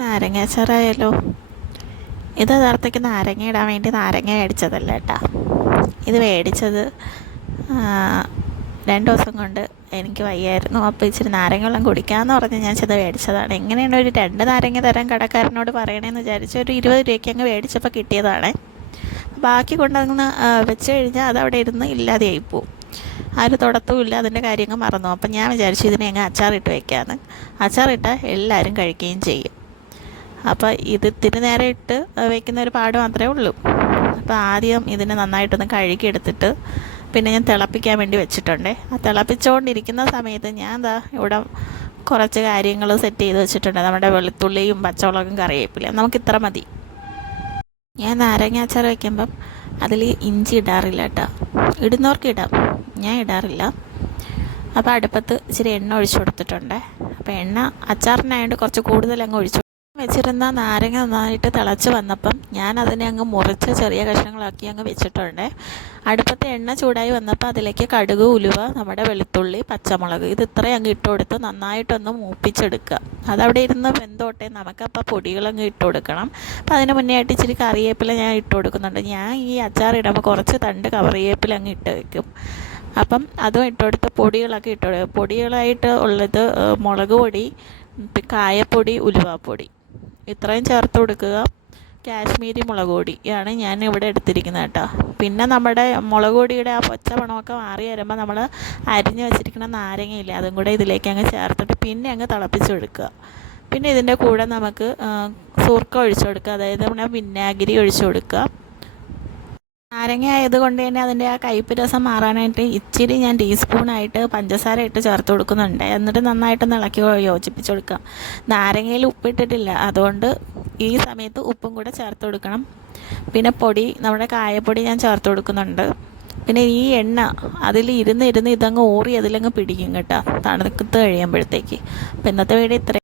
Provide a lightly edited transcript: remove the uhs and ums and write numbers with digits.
നാരങ്ങ അച്ചാറായാലോ. ഇത് യഥാർത്ഥയ്ക്ക് നാരങ്ങ ഇടാൻ വേണ്ടി നാരങ്ങ മേടിച്ചതല്ല കേട്ടോ. ഇത് മേടിച്ചത് 2 ദിവസം കൊണ്ട് എനിക്ക് വയ്യായിരുന്നു. അപ്പോൾ ഇച്ചിരി നാരങ്ങ വെള്ളം കുടിക്കാമെന്ന് പറഞ്ഞ് ഞാൻ ചെന്ന് മേടിച്ചതാണ്. എങ്ങനെയാണ് ഒരു 2 നാരങ്ങ തരാൻ കടക്കാരനോട് പറയണമെന്ന് വിചാരിച്ച് ഒരു 20 രൂപയ്ക്ക് അങ്ങ് മേടിച്ചപ്പോൾ കിട്ടിയതാണ്. ബാക്കി കൊണ്ടങ്ങ് വെച്ച് കഴിഞ്ഞാൽ അതവിടെ ഇരുന്ന് ഇല്ലാതെയായിപ്പോവും. ആരും തുടത്തുമില്ല, അതിൻ്റെ കാര്യങ്ങൾ മറന്നു. അപ്പം ഞാൻ വിചാരിച്ചു ഇതിനെ അങ്ങ് അച്ചാറിട്ട് വയ്ക്കാമെന്ന്. അച്ചാറിട്ടാൽ എല്ലാവരും കഴിക്കുകയും ചെയ്യും. അപ്പോൾ ഇത് ഇത്തിരി നേരം ഇട്ട് വയ്ക്കുന്ന ഒരു പാട് മാത്രമേ ഉള്ളൂ. അപ്പോൾ ആദ്യം ഇതിനെ നന്നായിട്ടൊന്ന് കഴുകിയെടുത്തിട്ട് പിന്നെ ഞാൻ തിളപ്പിക്കാൻ വേണ്ടി വെച്ചിട്ടുണ്ട്. ആ തിളപ്പിച്ചുകൊണ്ടിരിക്കുന്ന സമയത്ത് ഞാൻ ഇവിടെ കുറച്ച് കാര്യങ്ങൾ സെറ്റ് ചെയ്ത് വെച്ചിട്ടുണ്ട്. നമ്മുടെ വെളുത്തുള്ളിയും പച്ചമുളകും കറിവേപ്പിലയും നമുക്കിത്ര മതി. ഞാൻ നാരങ്ങ അച്ചാർ വയ്ക്കുമ്പം അതിൽ ഇഞ്ചി ഇടാറില്ല കേട്ടോ. ഇടുന്നവർക്ക് ഇടാം, ഞാൻ ഇടാറില്ല. അപ്പോൾ അടുപ്പത്ത് ഇച്ചിരി എണ്ണ ഒഴിച്ചു കൊടുത്തിട്ടുണ്ട്. അപ്പോൾ എണ്ണ അച്ചാറിനായതുകൊണ്ട് കുറച്ച് കൂടുതൽ അങ്ങ് ഒഴിച്ചു വെച്ചിരുന്ന നാരങ്ങ നന്നായിട്ട് തിളച്ച് വന്നപ്പം ഞാൻ അതിനെ അങ്ങ് മുറിച്ച് ചെറിയ കഷ്ണങ്ങളാക്കി അങ്ങ് വെച്ചിട്ടുണ്ട്. അടുപ്പത്ത് എണ്ണ ചൂടായി വന്നപ്പോൾ അതിലേക്ക് കടുക്, ഉലുവ, നമ്മുടെ വെളുത്തുള്ളി, പച്ചമുളക് ഇത് ഇത്രയും അങ്ങ് ഇട്ട് കൊടുത്ത് നന്നായിട്ടൊന്ന് മൂപ്പിച്ചെടുക്കുക. അതവിടെ ഇരുന്ന് വെന്തോട്ടെ. നമുക്കപ്പോൾ പൊടികളങ്ങ് ഇട്ട് കൊടുക്കണം. അപ്പോൾ അതിന് മുന്നേ ആയിട്ട് ഇച്ചിരി കറിവേപ്പില ഞാൻ ഇട്ട് കൊടുക്കുന്നുണ്ട്. ഞാൻ ഈ അച്ചാർ ഇടുമ്പോൾ കുറച്ച് തണ്ട് കറിവേപ്പില അങ്ങ് ഇട്ട് വയ്ക്കും. അപ്പം അതും ഇട്ട് കൊടുത്ത് പൊടികളൊക്കെ ഇട്ട് കൊടുക്കും. പൊടികളായിട്ട് ഉള്ളത് മുളക് പൊടി, കായപ്പൊടി, ഉലുവാപ്പൊടി ഇത്രയും ചേർത്ത് കൊടുക്കുക. കാശ്മീരി മുളക് പൊടിയാണ് ഞാൻ ഇവിടെ എടുത്തിരിക്കുന്നത് കേട്ടോ. പിന്നെ നമ്മുടെ മുളക് പൊടിയുടെ ആ പച്ച മണമൊക്കെ മാറി വരുമ്പോൾ നമ്മൾ അരിഞ്ഞ് വെച്ചിരിക്കുന്ന നാരങ്ങയില്ലേ, അതും കൂടെ ഇതിലേക്ക് അങ്ങ് ചേർത്തിട്ട് പിന്നെ അങ്ങ് തിളപ്പിച്ചെടുക്കുക. പിന്നെ ഇതിൻ്റെ കൂടെ നമുക്ക് സൂർക്ക ഒഴിച്ചു കൊടുക്കുക, അതായത് നമ്മുടെ വിനാഗിരി ഒഴിച്ചു കൊടുക്കുക. നാരങ്ങ ആയതുകൊണ്ട് തന്നെ അതിൻ്റെ ആ കയ്പ്പ് രസം മാറാനായിട്ട് ഇച്ചിരി ഞാൻ ടീസ്പൂണായിട്ട് പഞ്ചസാര ഇട്ട് ചേർത്ത് കൊടുക്കുന്നുണ്ട്. എന്നിട്ട് നന്നായിട്ടൊന്ന് ഇളക്കി യോജിപ്പിച്ച് കൊടുക്കാം. നാരങ്ങയിൽ ഉപ്പിട്ടിട്ടില്ല, അതുകൊണ്ട് ഈ സമയത്ത് ഉപ്പും കൂടെ ചേർത്ത് കൊടുക്കണം. പിന്നെ പൊടി, നമ്മുടെ കായപ്പൊടി ഞാൻ ചേർത്ത് കൊടുക്കുന്നുണ്ട്. പിന്നെ ഈ എണ്ണ അതിൽ ഇരുന്ന് ഇതങ്ങ് ഊറി അതിലങ്ങ് പിടിക്കും കേട്ടോ, തണുത്ത് കഴിയുമ്പോഴത്തേക്ക്. അപ്പോൾ ഇന്നത്തെ വീഡിയോ ഇത്രയും.